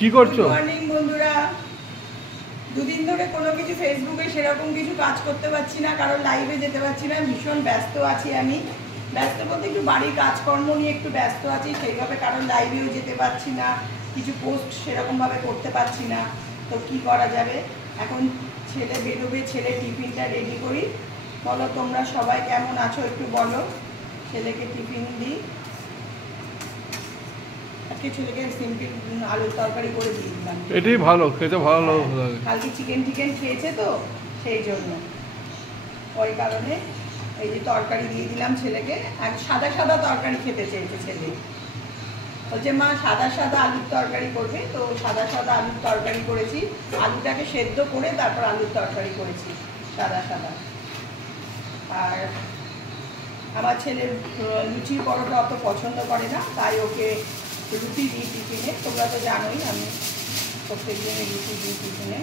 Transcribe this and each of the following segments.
কি করছো? Good morning বন্ধুরা। দুদিন ধরে কোনো কিছু ফেসবুকে সেরকম কিছু কাজ করতে পারছি না, কারণ লাইভে যেতে পারছি না। ভীষণ ব্যস্ত আছি আমি। ব্যস্ত বলতে একটু বাড়ির কাজকর্ম নিয়ে একটু ব্যস্ত আছি, সেইভাবে কারণ লাইভেও যেতে পারছি না, কিছু পোস্ট সেরকমভাবে করতে পারছি না। তো কি করা যাবে? এখন ছেলে বেরোবে, ছেলে টিফিনটা রেডি করি। বলো তোমরা সবাই কেমন আছো একটু বলো। ছেলেকে টিফিন দিই। আজকে ছেলেকে সিম্পল আলুর তরকারি করে দিয়ে দিলাম। এটাই ভালো, খেতে ভালো লাগে। কালকে চিকেন খেয়েছে তো সেই জন্য, ওই কারণে এই যে তরকারি দিয়ে দিলাম ছেলেকে। আর সাদা সাদা তরকারি খেতে চেয়েছে ছেলে, বলছে মা সাদা সাদা আলুর তরকারি করবে। তো সাদা সাদা আলুর তরকারি করেছি, আলুটাকে সেদ্ধ করে তারপর আলুর তরকারি করেছি সাদা সাদা। আর আমার ছেলের লুচি পরোটা অত পছন্দ করে না, তাই ওকে রুটি দিই টিফিনে। তোমরা তো জানোই আমি প্রত্যেক দিনে রুটি দিই টিফিনে।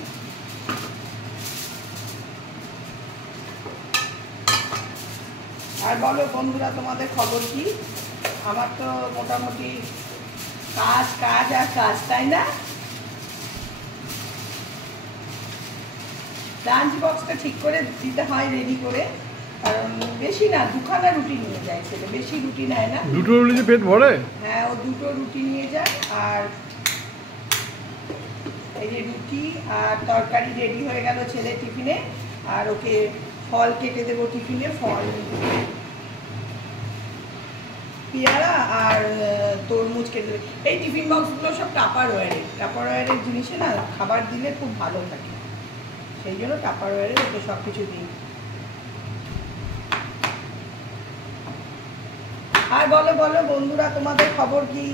আর বলো বন্ধুরা তোমাদের খবর কি? আমার তো মোটামুটি কাজ কাজ আর কাজ, তাই না? লাঞ্চ বক্সটা ঠিক করে দিতে হয় রেডি করে, কারণ বেশি না, দুখানা রুটি নিয়ে যায় ছেলে, বেশি রুটি নেয় না। দুটো রুটি পেট ভরে? হ্যাঁ, ও দুটো রুটি নিয়ে যায়। আর এই যে রুটি আর তরকারি রেডি হয়ে গেল ছেলে টিফিনে। আর ওকে ফল কেটে দেবো টিফিনে, ফল পেয়ারা আর তরমুজ কেটে দেবে। এই টিফিন বক্সগুলো সব টাপারওয়্যারের জিনিসে না খাবার দিলে খুব ভালো থাকে, সেই জন্য টাপারওয়্যারে ওকে সব কিছু দিই। আর বলো বলো বন্ধুরা তোমাদের খবর কি?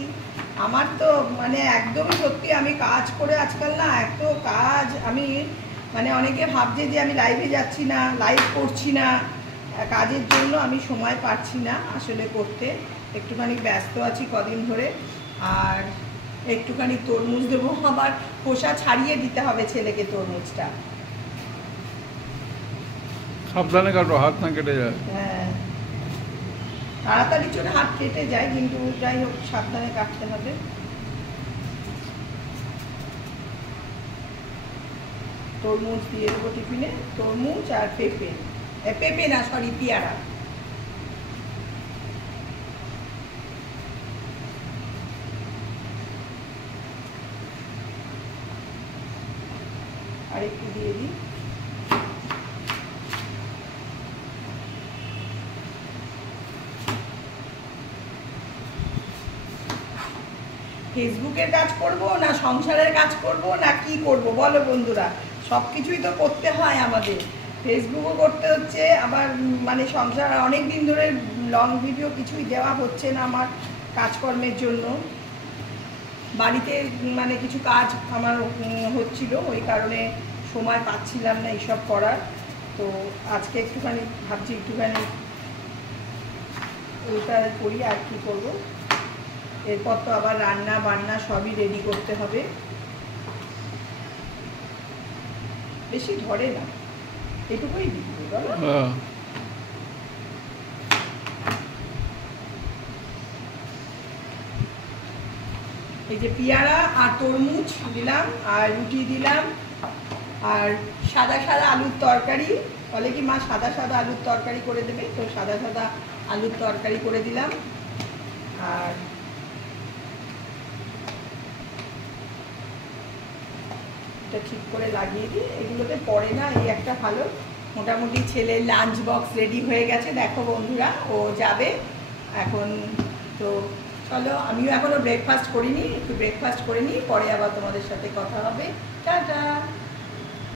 আমার তো মানে একদমই সত্যি, আমি কাজ করে আজকাল না এত কাজ, আমি মানে অনেকে ভাবছে যে আমি লাইভে যাচ্ছি না, লাইভ করছি না, কাজের জন্য আমি সময় পাচ্ছি না আসলে করতে। একটুখানি ব্যস্ত আছি কদিন ধরে। আর একটুখানি তরমুজ দেবো, আবার খোসা ছাড়িয়ে দিতে হবে ছেলেকে তরমুজটা। সাবধানে কাটো, হাত না কেটে যায়। হ্যাঁ, তাড়াতাড়ি চলে হাত কেটে যায়, কিন্তু যাই হোক সাবধানে কাটতে হবে। তরমুজ দিয়ে দেবো টিফিনে, তরমুজ আর পেঁপে, পেঁপে না সরি পেয়ারা। আর একটু দিয়ে দিই। ফেসবুকের কাজ করব না সংসারের কাজ করব না কি করব বলো বন্ধুরা? সব কিছুই তো করতে হয় আমাদের, ফেসবুকও করতে হচ্ছে, আবার মানে সংসার। অনেক দিন ধরে লং ভিডিও কিছুই দেওয়া হচ্ছে না আমার কাজকর্মের জন্য। বাড়িতে মানে কিছু কাজ আমার হচ্ছিল, ওই কারণে সময় পাচ্ছিলাম না এইসব করার। তো আজকে একটুখানি ভাবছি একটুখানি ওইটা করি, আর কি করব। এরপর তো আবার রান্না বান্না সবই রেডি করতে হবে। বেশি ধরে না, এটুকুই দিই বলো। এই যে পেয়ারা আর তরমুজ দিলাম, আর রুটি দিলাম, আর সাদা সাদা আলুর তরকারি। বলে কি মা সাদা সাদা আলুর তরকারি করে দেবে, তো সাদা সাদা আলুর তরকারি করে দিলাম। আর এটা ঠিক করে লাগিয়ে দিই, এগুলোতে পড়ে না, এই একটা ভালো। মোটামুটি ছেলের লাঞ্চ বক্স রেডি হয়ে গেছে দেখো বন্ধুরা, ও যাবে এখন। তো চলো, আমিও এখনো ব্রেকফাস্ট করিনি, একটু ব্রেকফাস্ট করে নিই, পরে আবার তোমাদের সাথে কথা হবে। টাটা।